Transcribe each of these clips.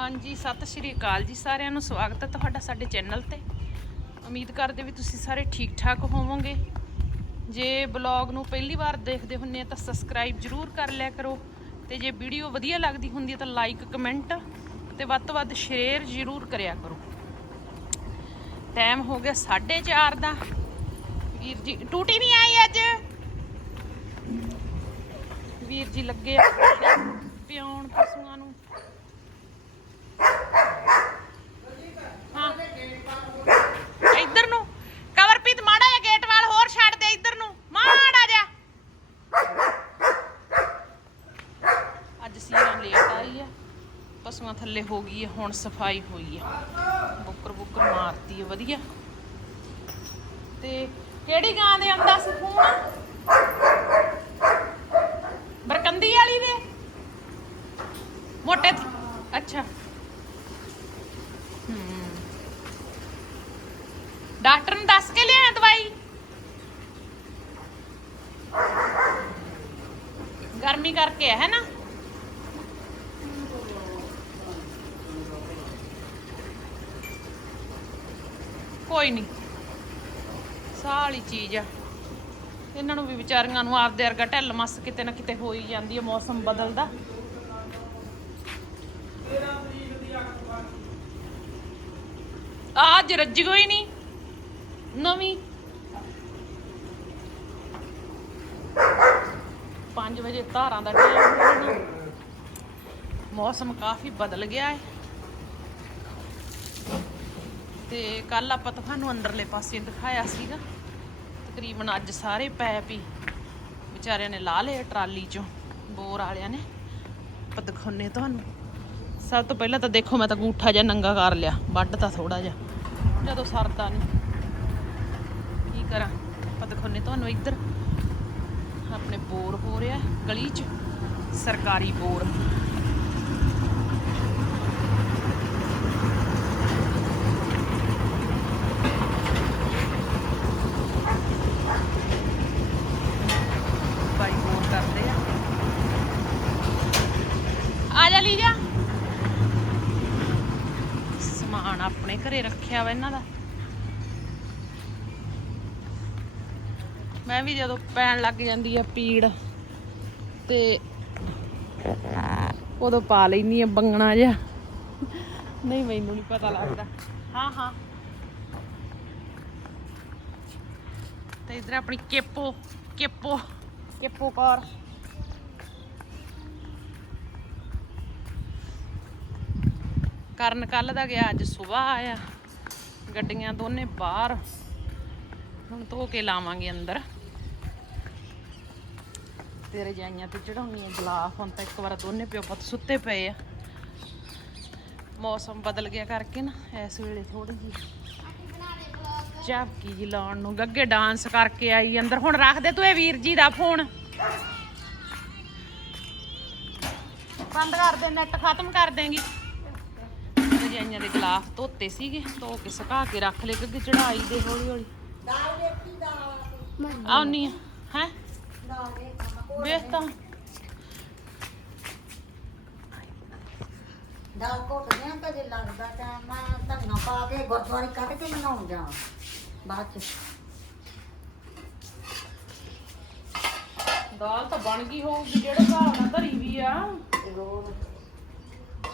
ਹਾਂਜੀ, ਸਤਿ ਸ਼੍ਰੀ ਅਕਾਲ ਜੀ ਸਾਰਿਆਂ ਨੂੰ, ਸਵਾਗਤ ਹੈ ਤੁਹਾਡਾ ਸਾਡੇ ਚੈਨਲ ਤੇ। ਉਮੀਦ ਕਰਦੇ ਵੀ ਤੁਸੀਂ ਸਾਰੇ ਠੀਕ ਠਾਕ ਹੋਵੋਗੇ। ਜੇ ਬਲੌਗ ਨੂੰ ਪਹਿਲੀ ਵਾਰ ਦੇਖਦੇ ਹੁੰਨੇ ਆ ਤਾਂ ਸਬਸਕ੍ਰਾਈਬ ਜਰੂਰ ਕਰ ਲਿਆ ਕਰੋ ਤੇ ਜੇ ਵੀਡੀਓ ਵਧੀਆ ਲੱਗਦੀ ਹੁੰਦੀ ਹੈ ਤਾਂ ਲਾਈਕ ਕਮੈਂਟ ਤੇ ਵੱਧ ਤੋਂ ਵੱਧ ਸ਼ੇਅਰ ਜਰੂਰ ਕਰਿਆ ਕਰੋ। ਟਾਈਮ ਹੋ ਗਿਆ 4:30 ਦਾ। ਵੀਰ ਜੀ, ਟੂਟੀ ਨਹੀਂ ਆਈ ਅੱਜ? ਵੀਰ ਜੀ ਲੱਗੇ ਪਿਉਣ ਪਸ਼ੂਆਂ ਨੂੰ ਹਾਂ ਇੱਧਰ ਨੂੰ ਕਵਰਪ੍ਰੀਤ ਮਾੜਾ ਜਿਹਾ ਗੇਟ ਵਾਲ ਹੋਰ ਛੱਡ ਦੇ ਇੱਧਰ ਨੂੰ ਮਾੜਾ ਜਿਹਾ ਅੱਜ ਸੀਰਾਂ ਆ, ਪਸ਼ੂਆਂ ਥੱਲੇ ਹੋ ਗਈ ਹੈ ਹੁਣ ਸਫ਼ਾਈ ਹੋਈ ਆ। ਬੁੱਕਰ ਬੁੱਕਰ ਮਾਰਤੀ ਆ, ਵਧੀਆ। ਤੇ ਕਿਹੜੀ ਗਾਂ ਦੇ ਆਂਦਾ ਸੀ ਫੋਨ? ਬਰਕੰਦੀ ਵਾਲੀ ਦੇ? ਮੋਟੇ ਅੱਛਾ। ਡਾਕਟਰ ਨੂੰ ਦੱਸ ਕੇ ਲਿਆ ਦਵਾਈ? ਗਰਮੀ ਕਰਕੇ ਹੈ ਨਾ? ਕੋਈ ਨਹੀਂ। ਸਾਹ ਵਾਲੀ ਚੀਜ਼ ਆ। ਇਹਨਾਂ ਨੂੰ ਵੀ ਵਿਚਾਰੀਆਂ ਨੂੰ ਆਪਦੇ ਵਰਗਾ ਢਿੱਲ ਮੱਸ ਕਿਤੇ ਨਾ ਕਿਤੇ ਹੋ ਹੀ ਜਾਂਦੀ ਹੈ ਮੌਸਮ ਬਦਲਦਾ। ਆ ਅੱਜ ਰੱਜ ਗਈ ਨਹੀਂ ਨਵੀਂ। 5 ਵਜੇ ਧਾਰਾਂ ਦਾ ਟਾਈਮ ਮੌਸਮ ਕਾਫੀ ਬਦਲ ਗਿਆ ਹੈ ਤੇ ਕੱਲ ਆਪਾਂ ਤੁਹਾਨੂੰ ਅੰਦਰਲੇ ਪਾਸੇ ਦਿਖਾਇਆ ਸੀਗਾ। ਤਕਰੀਬਨ ਅੱਜ ਸਾਰੇ ਪੈਪ ਹੀ ਵਿਚਾਰਿਆਂ ਨੇ ਲਾ ਲਏ ਟਰਾਲੀ ਚੋਂ, ਬੋਰ ਵਾਲਿਆਂ ਨੇ। ਆਪਾਂ ਦਿਖਾਉਨੇ ਤੁਹਾਨੂੰ। ਸਭ ਤੋਂ ਪਹਿਲਾਂ ਤਾਂ ਦੇਖੋ, ਮੈਂ ਤਾਂ ਗੂਠਾ ਜਿਹਾ ਨੰਗਾ ਕਰ ਲਿਆ, ਵੱਢ ਤਾਂ ਥੋੜਾ ਜਿਹਾ। ਜਦੋਂ ਸਰਦਾ ਨਹੀਂ ਕੀ ਕਰਾਂ? ਆਪਾਂ ਦਿਖਾਉਨੇ ਤੁਹਾਨੂੰ ਇੱਧਰ। ਆਪਣੇ ਬੋਰ ਹੋ ਰਿਹਾ, ਗਲੀ 'ਚ। ਸਰਕਾਰੀ ਬੋਰ ਬਾਈ ਬੋਰ ਕਰਦੇ ਆ ਆ ਜਾ ਲਈ ਜਾ ਸਮਾਨ ਆਪਣੇ ਘਰੇ ਰੱਖਿਆ ਵਾ ਇਹਨਾਂ ਦਾ। ਮੈਂ ਵੀ ਜਦੋਂ ਪੈਣ ਲੱਗ ਜਾਂਦੀ ਆ ਪੀੜ, ਤੇ ਉਦੋਂ ਪਾ ਲੈਨੀ ਆ ਬੰਗਣਾ ਜਿਹਾ। ਨਹੀਂ, ਮੈਨੂੰ ਨਹੀਂ ਪਤਾ ਲੱਗਦਾ। ਹਾਂ ਹਾਂ। ਤੇ ਇਧਰ ਆਪਣੀ ਕੇਪੋ ਕੇਪੋ ਕੇਪੋ ਕਾਰ ਕਰਨ ਕੱਲ ਦਾ ਗਿਆ, ਅੱਜ ਸਵੇਰ ਆਇਆ। ਗੱਡੀਆਂ ਦੋਨੇ ਬਾਹਰ। ਹੁਣ ਧੋ ਕੇ ਲਾਵਾਂਗੇ ਅੰਦਰ। ਤੇਰੇ ਜਾਈਆਂ ਤੇ ਚੜਾਉਣੀ ਆ ਗਲਾਫ ਹੁਣ ਤਾਂ ਇੱਕ ਵਾਰ ਦੋਨੇ ਪਿਓ ਪੁੱਤ ਸੁੱਤੇ ਪਏ ਆ। ਮੌਸਮ ਬਦਲ ਗਿਆ ਕਰਕੇ ਨਾ, ਇਸ ਵੇਲੇ ਥੋੜੀ ਜੀ ਝਾਪਕੀ ਜੀ ਲਾਉਣ ਨੂੰ। ਗੱਗੇ ਡਾਂਸ ਕਰਕੇ ਆਈ ਅੰਦਰ। ਹੁਣ ਰੱਖ ਦੇ ਤੂੰ ਇਹ ਵੀਰ ਜੀ ਦਾ ਫੋਨ। ਬੰਦ ਕਰ ਦੇ ਨੈਟ ਖਤਮ ਕਰ ਦੇਂਗੀ। ਰਜਾਈਆਂ ਦੇ ਗਲਾਫ ਧੋਤੇ ਸੀਗੇ ਧੋ ਕੇ ਸੁਕਾ ਕੇ ਰੱਖ ਲਏ ਕਿਉਂਕਿ ਚੜਾਈ ਦੇ ਹੌਲੀ ਹੌਲੀ। ਆਉਣੀ ਹੈ? ਹੈ ਵੇਖ ਤਾਂ। ਦਾਲ ਕੋਟ ਨੇ ਕਦੇ ਲੱਗਦਾ ਤਾਂ ਮੈਂ ਧੰਨਾ ਪਾ ਕੇ ਗੁਰਦੁਆਰੇ ਕੱਢ ਕੇ ਮਨਾਉਣ ਜਾ ਬਾਅਦ ਚ। ਦਾਲ ਤਾਂ ਬਣ ਗਈ ਹੋਊਗੀ ਜਿਹੜੇ ਹਿਸਾਬ ਨਾਲ ਧਰੀ ਵੀ ਆ। ਰੋਜ਼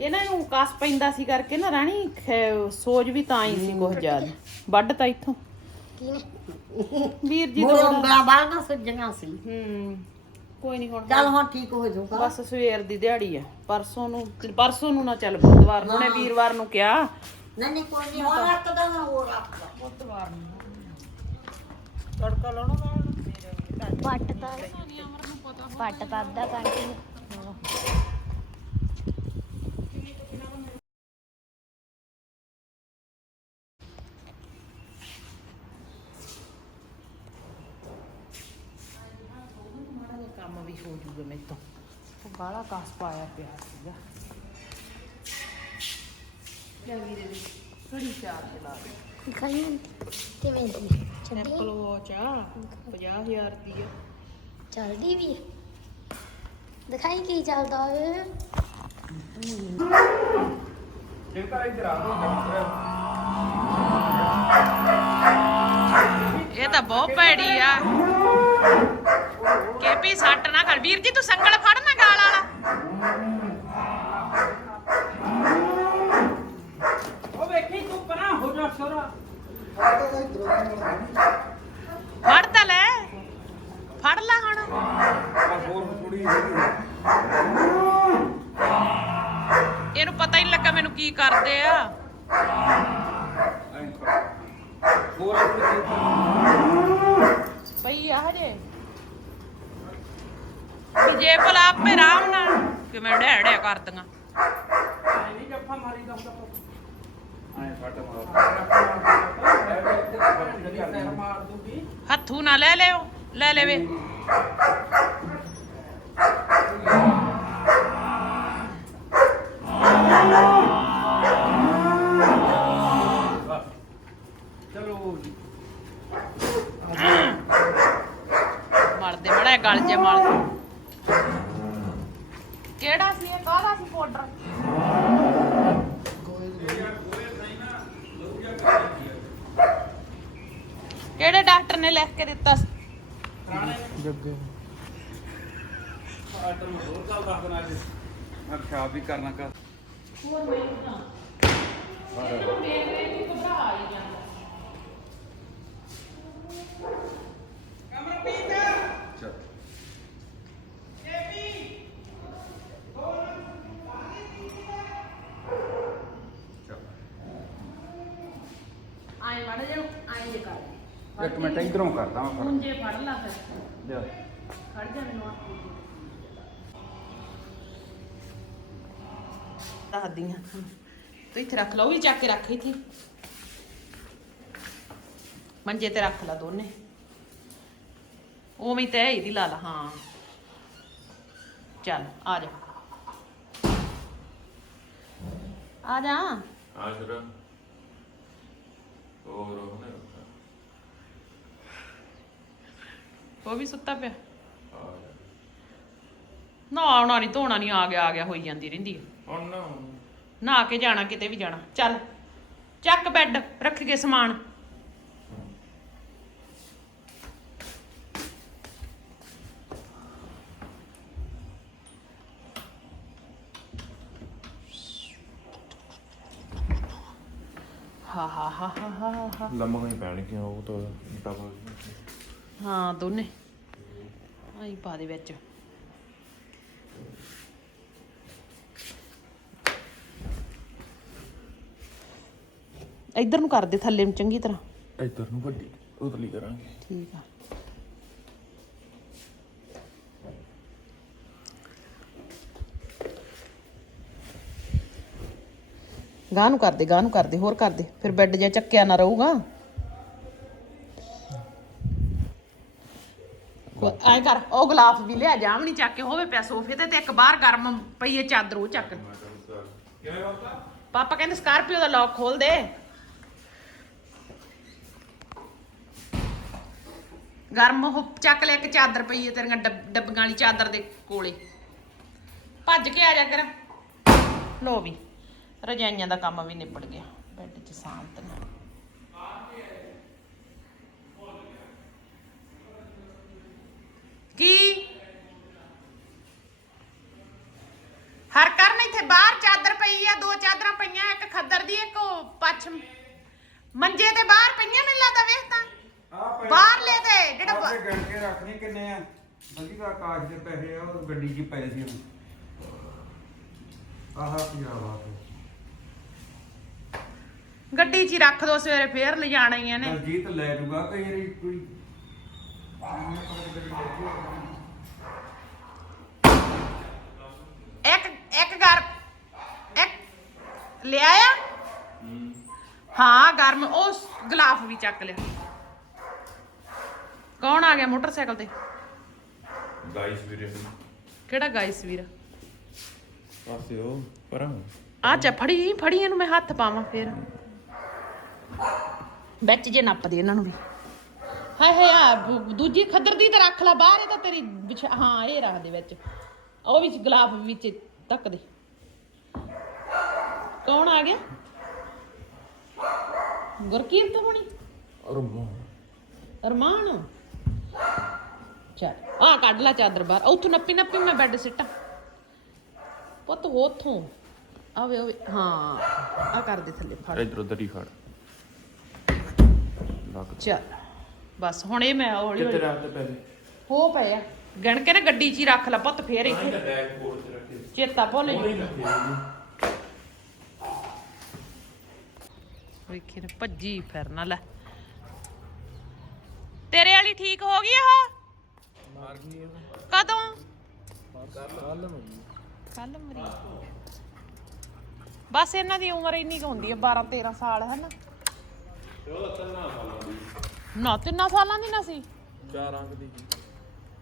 ਇਹ ਨਾ ਕਸ ਪੈਂਦਾ ਸੀ ਕਰਕੇ ਨਾ ਰਾਣੀ ਖ- ਸੋਜ ਵੀ ਤਾਂ ਹੀ ਸੀ ਕੁਝ ਜ਼ਿਆਦਾ। ਵੱਢ ਤਾਂ ਇੱਥੋਂ। ਵੀਰ ਜੀ ਦਾ ਉਂਗਲਾਂ ਬਾਹਰ ਨਾ ਸੁੱਜੀਆਂ ਸੀ। ਹੂੰ ਕੋਈ ਨਹੀਂ ਹੁਣ ਚੱਲ ਹੁਣ ਠੀਕ ਹੋ ਜਾਊਗਾ। ਬਸ ਸਵੇਰ ਦੀ ਦਿਹਾੜੀ ਆ। ਪਰਸੋਂ ਨੂੰ ਪਰਸੋਂ ਨੂੰ ਨਾ ਚੱਲ ਬੁੱਧਵਾਰ ਨੂੰ ਨੇ ਵੀਰਵਾਰ ਨੂੰ ਕਿਹਾ। ਨਹੀਂ ਨਹੀਂ ਕੋਈ ਨਹੀਂ ਹੋਰ ਬੁੱਧਵਾਰ ਨੂੰ ਤੜਕਾ ਲਾਉਣਾ ਮੈਂ। ਪੱਟ ਤਾਂ ਪੱਟ ਤਾਂ ਅੱਧਾ ਹੀ ਹੋ ਜੂਗਾ ਮੇਰੇ ਤੋਂ। ਉਹ ਬਾਹਲਾ ਕਾਸ ਪਾਇਆ ਪਿਆ ਸੀਗਾ। ਲੈ ਚੱਲਦੀ ਵੀ ਦਿਖਾਈ ਕੀ ਚੱਲਦਾ ਇਹ ਤਾਂ ਬਹੁਤ ਭੈੜੀ ਆ। ਕੇਪੀ ਫੜ ਵੀਰ ਜੀ ਤੂੰ ਸੰਗਲ ਫੜ ਨਾ ਗਾਲ ਵਾਲਾ। ਉਹ ਵੇਖੀ ਤੂੰ ਪਰਾਂ ਹੋ ਜਾ ਸੋਰਾ ਆ ਤਾਂ ਇਧਰ ਕਿਵੇਂ ਢੇੜਿਆ ਕਰਦੀਆਂ ਨਹੀਂ ਜੱਫਾ ਮਾਰੀ ਦਾ ਹੁੰਦਾ ਐਂ ਫਟ ਪੈਰ ਮਾਰ ਦੂਗੀ। ਹੱਥੂ ਨਾ ਲੈ ਲਿਓ, ਲੈ ਲੈਵੇ। ਚਲੋ ਮਲਦੇ ਬੜਾ ਗਲ ਜੇ ਮਲਦੇ ਕਿਹੜਾ ਸੀ ਇਹ? ਕਾਹਦਾ ਸੀ ਪਾਊਡਰ? ਕਿਹੜੇ ਡਾਕਟਰ ਨੇ ਲਿਖ ਕੇ ਦਿੱਤਾ ਸੀ? ਆਟਰ ਨੂੰ ਹੋਰ ਚੱਲ ਦੱਸ ਦੇਣਾ ਅੱਜ ਮੈਂ ਪਿਸ਼ਾਬ ਵੀ ਕਰਨਾ ਕਰ ਹੋਰ ਮੈਨੂੰ ਨਾ ਇਹਨੂੰ ਮੇਰੇ ਵੇਖ ਕੇ ਘਬਰਾ ਹੀ ਜਾਂਦਾ। ਚੱਲ ਚੱਲ ਆਏ ਮੜ ਜਾ ਆਏ ਜੇ ਕਰ ਇੱਕ ਮਿੰਟ ਇਧਰੋਂ ਕਰਦਾ ਮੈਂ ਹੁਣ ਜੇ ਫੜ ਲਾ ਫਿਰ। ਲਿਆ। ਖੜ ਜਾ ਮੈਨੂੰ ਦੱਸਦੀਆਂ ਤੂੰ ਇੱਥੇ ਰੱਖ ਲਾ ਉਹ ਵੀ ਚੱਕ ਕੇ ਰੱਖ ਇੱਥੇ। ਮੰਜੇ ਤੇ ਰੱਖ ਲਾ ਦੋਨੇ। ਉਵੇਂ ਹੀ ਤੈ ਇਹਦੀ ਲਾ ਲਾ ਹਾਂ। ਚੱਲ ਆ ਜਾ। ਆ ਜਾ। ਆਸ਼ਰਾ ਹੋਰ ਉਹਨੇ ਉਹ ਵੀ ਸੁੱਤਾ ਪਿਆ। ਆ ਨਾ ਆਉਣਾ ਨਹੀਂ ਧੋਣਾ ਨਹੀਂ ਆ ਗਿਆ ਆ ਗਿਆ ਹੋਈ ਜਾਂਦੀ ਰਹਿੰਦੀ ਹੈ ਹੁਣ ਨਾ ਨਹਾ ਕੇ ਜਾਣਾ ਕਿਤੇ ਵੀ ਜਾਣਾ। ਚੱਲ ਚੱਕ ਬੈੱਡ ਰੱਖ ਕੇ ਸਮਾਨ ਹਾ ਹਾ ਹਾ ਹਾ। ਹਾ ਹਾ ਲੰਮਾ ਹੀ ਪੈਣ ਕਿ ਉਹ ਤਾਂ ਡਬਲ। ਹਾਂ ਦੋਨੇ। ਆਈ ਪਾ ਦੇ ਵਿੱਚ। ਇੱਧਰ ਨੂੰ ਕਰ ਦੇ ਥੱਲੇ ਨੂੰ ਚੰਗੀ ਤਰ੍ਹਾਂ। ਇੱਧਰ ਨੂੰ ਵੱਡੀ ਉਤਲੀ ਕਰਾਂਗੇ। ਠੀਕ ਆ। ਗਾਂ ਨੂੰ ਕਰ ਦੇ ਗਾਂ ਨੂੰ ਕਰ ਦੇ ਹੋਰ ਕਰ ਦੇ ਫਿਰ ਬੈੱਡ ਜਿਹਾ ਚੱਕਿਆ ਨਾ ਰਹੂਗਾ। ਐ ਕਰ ਉਹ ਗਲਾਫ ਵੀ ਲਿਆ ਜਾਮ ਨਹੀਂ ਚੱਕ ਕੇ ਹੋਵੇ ਪਿਆ ਸੋਫੇ ਤੇ ਤੇ ਇੱਕ ਬਾਹਰ ਗਰਮ ਪਈ ਹੈ ਚਾਦਰ ਉਹ ਚੱਕ। ਪਾਪਾ ਕਹਿੰਦੇ ਸਕਾਰਪੀਓ ਦਾ ਲੌਕ ਖੋਲ ਦੇ। ਗਰਮ ਉਹ ਚੱਕ ਲੈ ਇੱਕ ਚਾਦਰ ਪਈ ਹੈ ਤੇਰੀਆਂ ਡੱਬ- ਡੱਬੀਆਂ ਵਾਲੀ ਚਾਦਰ ਦੇ ਕੋਲੇ। ਭੱਜ ਕੇ ਆ ਜਾ ਕਰ। ਲੋ ਵੀ। ਰਜਾਈਆਂ ਦਾ ਕੰਮ ਵੀ ਨਿਬੜ ਗਿਆ ਬੈੱਡ 'ਚ ਸ਼ਾਂਤ ਨਾਲ ਕੀ? ਹਰ ਕਰਨ ਇੱਥੇ ਬਾਹਰ ਚਾਦਰ ਪਈ ਆ ਦੋ ਚਾਦਰਾਂ ਪਈਆਂ ਇੱਕ ਖੱਦਰ ਦੀ ਇੱਕ ਪੱਛਮ। ਮੰਜੇ ਤੇ ਬਾਹਰ ਪਈਆਂ ਮੈਨੂੰ ਲੱਗਦਾ ਵੇਖ ਤਾਂ। ਬਾਹਰ ਲੈ ਤੇ ਜਿਹੜਾ ਆਪੇ ਗਣ ਕੇ ਰੱਖਣੀ ਕਿੰਨੇ ਆ। ਬੰਦੀ ਦਾ ਦੇ ਪੈਸੇ ਆ ਉਹ ਗੱਡੀ 'ਚ ਪਏ ਸੀ ਆਹਾ ਪੰਜਾਬ ਆ ਗੱਡੀ 'ਚ ਹੀ ਰੱਖ ਦੋ ਸਵੇਰੇ ਫੇਰ ਲਿਜਾਣਾ ਹੀ ਇਹਨੇ। ਦਲਜੀਤ ਲੈ ਜੂਗਾ ਕਈ ਵਾਰੀ ਕੋਈ ਇੱਕ ਇੱਕ ਘਰ ਇੱਕ ਲਿਆਇਆ ਹਾਂ ਗਰਮ ਉਹ ਗਲਾਫ ਵੀ ਚੱਕ ਲਿਆ। ਕੌਣ ਆ ਗਿਆ ਮੋਟਰਸਾਈਕਲ ਤੇ? ਗਾਈਸ ਵੀਰੇ। ਕਿਹੜਾ ਗਾਇਸ ਵੀਰ? ਪਾਸੇ ਉਹ ਪਰਾਂ। ਆ ਚਾ ਫੜੀ ਫੜੀ ਇਹਨੂੰ ਮੈਂ ਹੱਥ ਪਾਵਾਂ ਫੇਰ। ਵਿੱਚ ਜੇ ਨੱਪ ਦੇ ਇਹਨਾਂ ਨੂੰ ਵੀ। ਹਾਏ ਹਾਏ ਆ ਦੂਜੀ ਖੱਦਰ ਦੀ ਤਾਂ ਰੱਖ ਲੈ ਬਾਹਰ ਇਹ ਤਾਂ ਤੇਰੀ ਵਿਛਾ- ਹਾਂ ਇਹ ਰੱਖ ਦੇ ਵਿੱਚ। ਉਹ ਵਿੱਚ ਗੁਲਾਬ ਵਿੱਚ ਤੱਕ ਦੇ। ਕੌਣ ਆ ਗਿਆ? ਗੁਰਕੀਰਤ ਹੋਣੀ? ਰੁਮਾ ਅਰਮਾਨ? ਚੱਲ ਆ ਕੱਢ ਲੈ ਚਾਦਰ ਬਾਹਰ। ਉੱਥੋਂ ਨੱਪੀ ਨੱਪੀ ਮੈਂ ਬੈੱਡ ਸਿੱਟਾਂ। ਪੁੱਤ ਉਥੋਂ। ਆਵੇ ਆਵੇ ਹਾਂ ਆ ਕਰ ਦੇ ਥੱਲੇ ਫੜ। ਇਧਰ ਉਧਰ ਹੀ ਖੜ ਲੱਗ ਚੱਲ ਬਸ ਹੁਣ ਇਹ ਮੈਂ ਹੌਲੀ ਕਿੱਥੇ ਹੌਲੀ ਰੱਖ ਪੈਸੇ ਹੋ ਪਏ ਆ। ਗਿਣ ਕੇ ਨਾ ਗੱਡੀ 'ਚ ਹੀ ਰੱਖ ਲੈ ਪੁੱਤ ਫੇਰ ਇੱਥੇ। ਬੈਗ ਬੋਰਡ ਤੇ ਰੱਖੇ ਚੇਤਾ ਭੁੱਲ ਉਹਨੇ ਜੀ ਰੱਖੇ ਜੀ ਵੇਖੀ ਨੇ ਭੱਜੀ ਫਿਰਨਾ ਲੈ। ਤੇਰੇ ਵਾਲੀ ਠੀਕ ਹੋ ਗਈ ਉਹ? ਕਦੋਂ? ਕੱਲ ਮਰੀ ਬਸ ਇਹਨਾਂ ਦੀ ਉਮਰ ਇੰਨੀ ਕੁ ਹੁੰਦੀ ਹੈ 12 13 ਸਾਲ ਹੈ ਨਾ ਨਾ ਤਿੰਨਾਂ ਸਾਲਾਂ ਦੀ ਨਾ ਸੀ। ਚਾਰ ਅੰਕ ਦੀ ਜੀ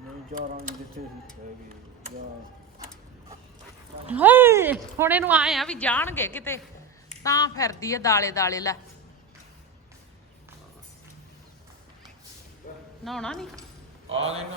ਨਹੀਂ ਚਾਰ ਅੰਕ ਜਿੱਥੇ ਸੀ। ਹੈਗੀ ਜਾਂ ਹੇ ਹੁਣ ਇਹਨੂੰ ਆਏ ਆ ਵੀ ਜਾਣਗੇ ਕਿਤੇ। ਤਾਂ ਫਿਰਦੀ ਹੈ ਦਾਲੇ ਦਾਲੇ ਲੈ। ਨਹਾਉਣਾ ਨਹੀਂ ਆ ਲੈਣਾ